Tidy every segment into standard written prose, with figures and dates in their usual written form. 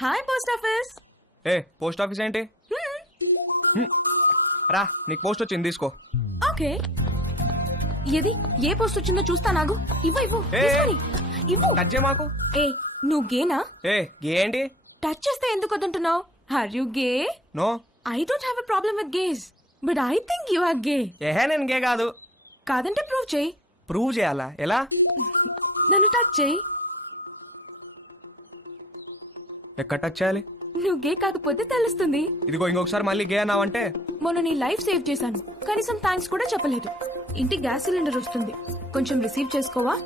Hi post office. ఏ post office ఏంటి? రా నీకు పోస్ట్ వచ్చింది తీసుకో. ఓకే, ఏది ఏ పోస్ట్ వచ్చిందో చూస్తా. నాగు ఇవ్వు ఇవ్వు ఏ, తీసుకొని ఇవ్వు. టచ్ చేయ మాకు. ఏ నువ్వు గేనా? ఏ గే ఏంటి? టచ్ చేస్తే ఎందుకు వద్దంటున్నావు? Are you gay? No, I don't have a problem with gays, but I think you are gay. ఏహే నేను గే కాదు. కాదంటే ప్రూవ్ చేయి. ప్రూవ్ చేయాలా? ఎలా? నన్ను టచ్ చేయి. ఎక్కడ టచ్ చేయాలి? నువ్వు గే కాకపోతే తెలుస్తుంది. ఇదిగో ఇంకొకసారి మళ్ళీ గే అన్నావంటే. మొన్న నీ లైఫ్ సేవ్ చేశాను, కనీసం థ్యాంక్స్ కూడా చెప్పలేదు. ఇంటికి గ్యాస్ సిలిండర్ వస్తుంది, కొంచెం రిసీవ్ చేసుకోవా?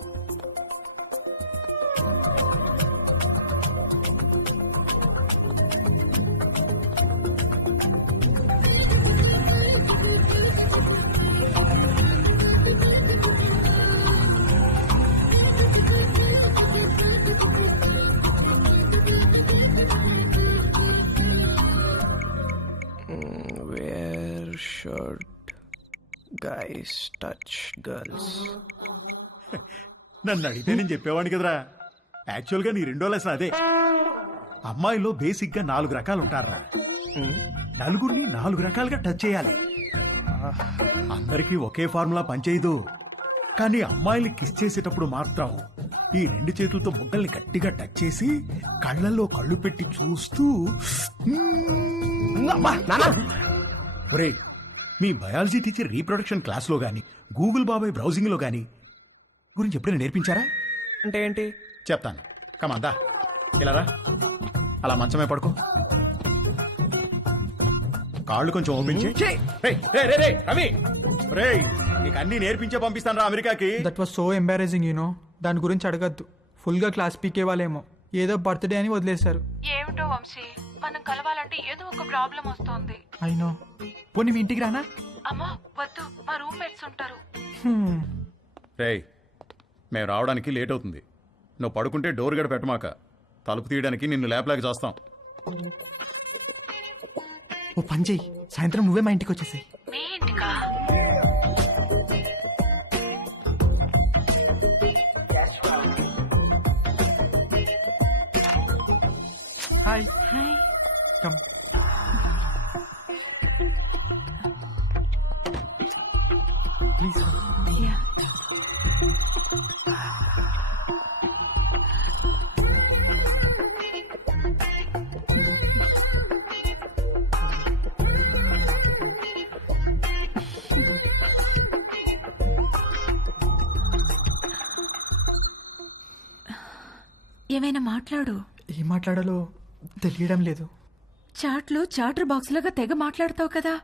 Wear shirt guys touch girls. నన్ను అడిగితే నేను చెప్పేవాడిని కదరా. యాక్చువల్గా నీ రెండో లెసన్ అదే. అమ్మాయిలో బేసిక్ గా 4 రకాలు ఉంటారా. నలుగురిని 4 రకాలుగా టచ్ చేయాలి. అందరికీ ఒకే ఫార్ములా పనిచేయదు. కానీ అమ్మాయిల్ని కిస్ చేసేటప్పుడు మాత్రం ఈ 2 చేతులతో బుగ్గల్ని గట్టిగా టచ్ చేసి కళ్ళల్లో కళ్ళు పెట్టి చూస్తూ ఒరే, మీ బయాలజీ టీచర్ రీప్రొడక్షన్ క్లాస్ లో గాని గూగుల్ బాబాయ్ బ్రౌజింగ్ లో గాని గురించి ఎప్పుడైనా నేర్పించారా? అంటే ఏంటి? చెప్తాను, కమాందా ఇలా రా. అలా మంచమే పడుకో, కాళ్ళు కొంచెం ఓపెన్ చేయి. రవి రేయ్, నీకు అన్ని నేర్పించే పంపిస్తాను రా అమెరికాకి. That was so embarrassing you know. దాని గురించి అడగద్దు. ఫుల్ గా క్లాస్ పీకే వాళ్ళేమో ఏదో బర్త్డే అని వదిలేశారు. ఏమిటో వంశీ, మనం కలవాలంటే ఏదో ఒక ప్రాబ్లం వస్తోంది. అయినో. పోనీ మీ ఇంటికి రానా? అమ్మా వద్దు, మా రూమ్మేట్స్ ఉంటారు. రేయ్, మేము రావడానికి లేట్ అవుతుంది. నువ్వు పడుకుంటే డోర్ గడ పెట్టమాక. తలుపు తీయడానికి నిన్ను ల్యాప్లాగా చేస్తాం. ఓ పని చెయ్యి, సాయంత్రం నువ్వే మా ఇంటికి వచ్చేసాయి. మీ ఇంటికా? Hi hi. Come. Please yeah. ఏమైనా మాట్లాడు. ఏం మాట్లాడాలో తెలియడం లేదు. చాట్లో చాటర్ బాక్స్ లాగా తెగ మాట్లాడతావు కదా.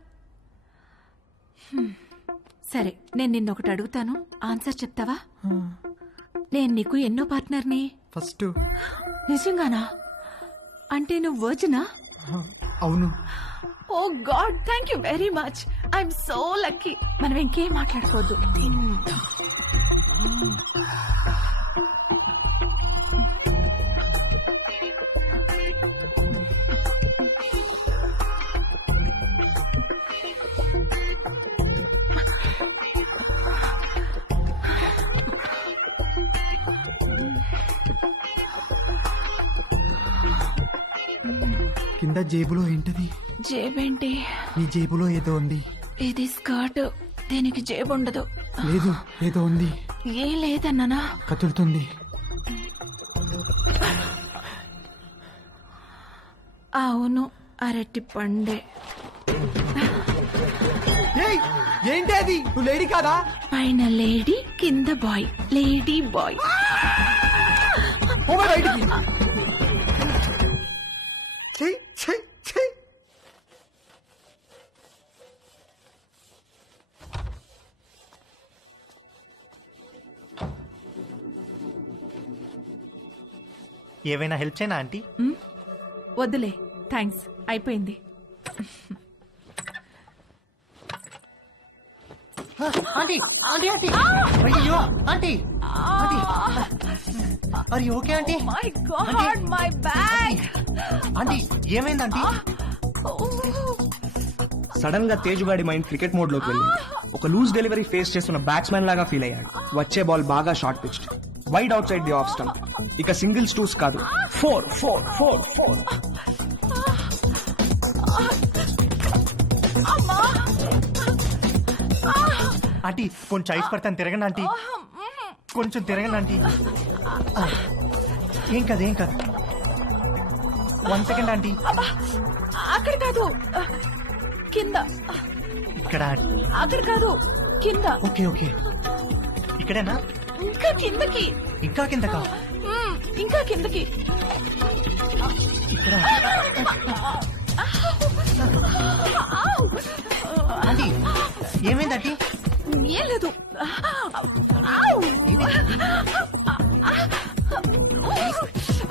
సరే, నేను నిన్నొకటి అడుగుతాను, ఆన్సర్ చెప్తావా? నేను నీకు ఎన్నో పార్ట్నర్ని? ఫస్ట్. నిజంగానా? అంటే నువ్వు వర్జినా? అవును. Oh God, thank you very much. I'm so lucky. మనం ఇంకేం మాట్లాడుకోవద్దు. కింద జేబులో ఏంటది? జేబేంటి? నీ జేబులో ఏదో ఉంది. ఇది స్కర్ట్, దీనికి జేబు ఉండదు. లేదు, ఏదో ఉంది. ఏం లేదన్నానా? కదులుతుంది. అవును, అరటి పండే. ఏంటి అది? నువ్వు లేడీ కాదా? పైన లేడీ, కింద బాయ్. Lady bye. బయటికి. చెయ్ చెయ్ చెయ్. ఏవైనా హెల్ప్ చేయనా ఆంటీ? వద్దులే, థ్యాంక్స్, అయిపోయింది. ఆంటీ ఆంటీ ఆంటీ అయ్యో aunty aunty are you okay aunty? My god, my bag. Aunty ఏమైంది ఆంటీ? సడన్ గా తేజ్ గాడి మైండ్ క్రికెట్ మోడ్ లోకి వెళ్ళింది. ఒక లూజ్ డెలివరీ ఫేస్ చేస్తున్న బ్యాట్స్మెన్ లాగా ఫీల్ అయ్యాడు. వచ్చే బాల్ బాగా short pitched, wide outside the off stump. ఇక సింగిల్స్ టూస్ కాదు, 4 4 4 4. ఆంటీ కొంచెం ఐస్ పడతాను తిరగండి ఆంటీ కొంచెం తిరగండి ఆంటీ ఏం కాదు 1 సెకండ్ ఆంటీ అక్కడ కాదు, కింద. ఇక్కడ అక్కడ కాదు, కింద. ఓకే ఇక్కడేనా ఇంకా కిందకి. ఇంకా కిందకా ఇంకా కిందకి. ఇక్కడ ఆంటీ ఏమైంది ఆంటీ ఏం లేదు.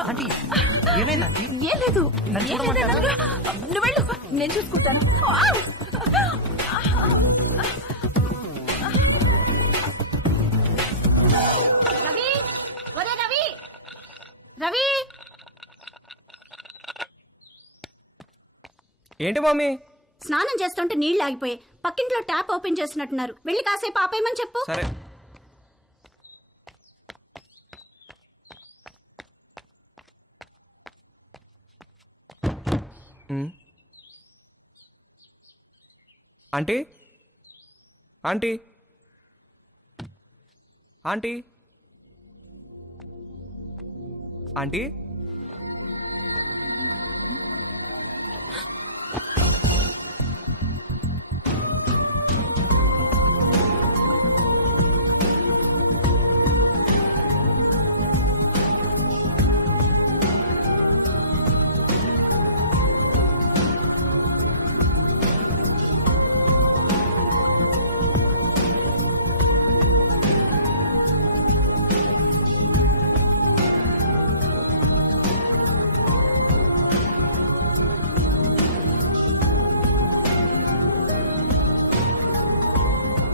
ఆంటీ ఏమైంది ఆంటీ ఏం లేదు. నన్ను ఏం చూడమంటారా? లేదు. నువ్వు వెళ్ళు, నేను చూసుకుంటాను. రవి, ఒరే రవి, రవి. ఏంటి మమ్మీ? స్నానం చేస్తుంటే నీళ్లు ఆగిపోయాయి. పక్కింట్లో ట్యాప్ ఓపెన్ చేసినట్టున్నారు. వెళ్ళి కాసేపు ఆపేయమని చెప్పు. సరే. Aunty aunty aunty aunty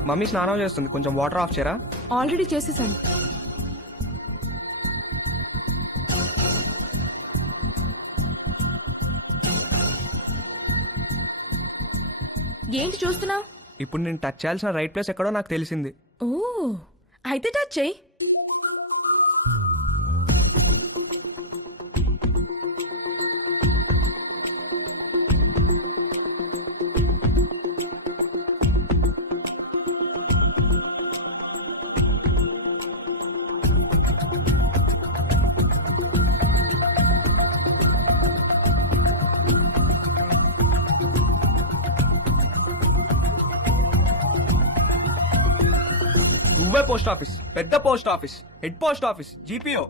mummy స్నానం చేస్తుంది, కొంచెం వాటర్ ఆఫ్ చేయరా? ఆల్రెడీ చేసేసాను. ఏంటి చూస్తున్నావు? ఇప్పుడు నేను టచ్ చేయాల్సిన రైట్ ప్లేస్ ఎక్కడో నాకు తెలిసింది. ఓ, అయితే టచ్ చెయ్యి. నువ్వే పోస్ట్ ఆఫీస్, పెద్ద post office, head post office, GPO.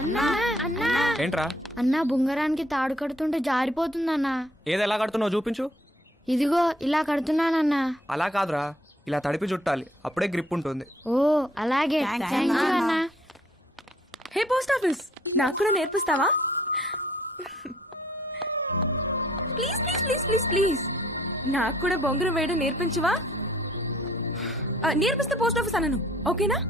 అన్నా అన్నా ఏంట్రా? అన్నా బుంగరానికి తాడు కడుతుంటే జారిపోతుందన్నా. ఏది ఎలా కడుతున్నావు చూపించు. ఇదిగో ఇలా కడుతున్నానన్నా. అలా కాదురా, ఇలా తడిపి చుట్టాలి, అప్పుడే గ్రిప్ ఉంటుంది. ఓ అలాగే థ్యాంక్ యూ అన్నా. హే పోస్ట్ ఆఫీస్, నాకు కూడా నేర్పిస్తావా? Please please please please please, నాకు కూడా బొంగరం వేయడం నేర్పించవా? నేర్పిస్తే పోస్ట్ ఆఫీస్ అన్నాను, ఓకేనా?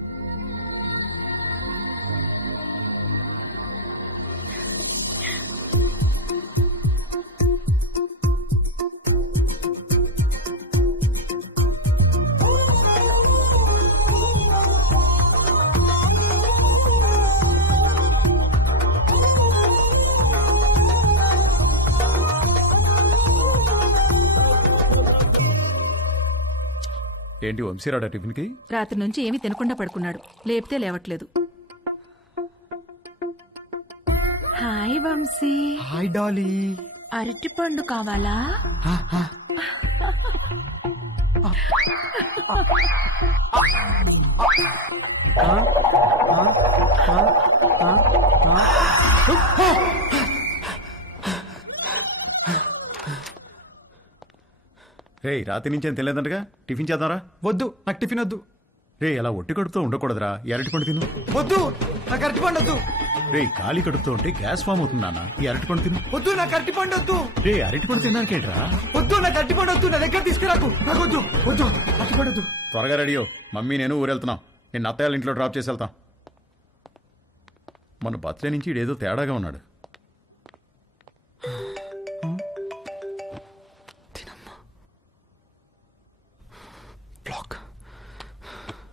ఏంటి వంశీరాడా టిఫిన్ కి? రాత్రి నుంచి ఏమీ తినకుండా పడుకున్నాడు, లేపితే లేవట్లేదు. హాయ్ వంశీ. Hi Dolly. అరటి పండు కావాలా? రే రాత్రి నుంచి ఏం తెలియదంటగా, టిఫిన్ చేద్దాంరా. వద్దు, నాకు టిఫిన్ వద్దు. రే అలా ఒట్టి కడుపుతో ఉండకూడదురా, ఈ అరటిపండు తిను. వద్దు, నాకు అరటిపండు వద్దు. రే ఖాళీ కడుపుతో ఉంటే గ్యాస్ ఫామ్ అవుతుంది నాన్న, ఈ అరటిపండు తిను. వద్దు, నాకు అరటిపండు వద్దు. రే అరటిపండు తిన్నాకేంట్రా? వద్దు, నాకు అరటిపండు వద్దు. నా దగ్గర తీసుకురాకు, నాకు వద్దు వద్దు, అరటిపండు వద్దు. త్వరగా రెడీ అయ్యో, మమ్మీ నేను ఊరెళ్తున్నాం. నేను అత్తయ్య ఇంట్లో డ్రాప్ చేసి వెళ్తాం. మన బర్త్డే నుంచి ఏదో తేడాగా ఉన్నాడు.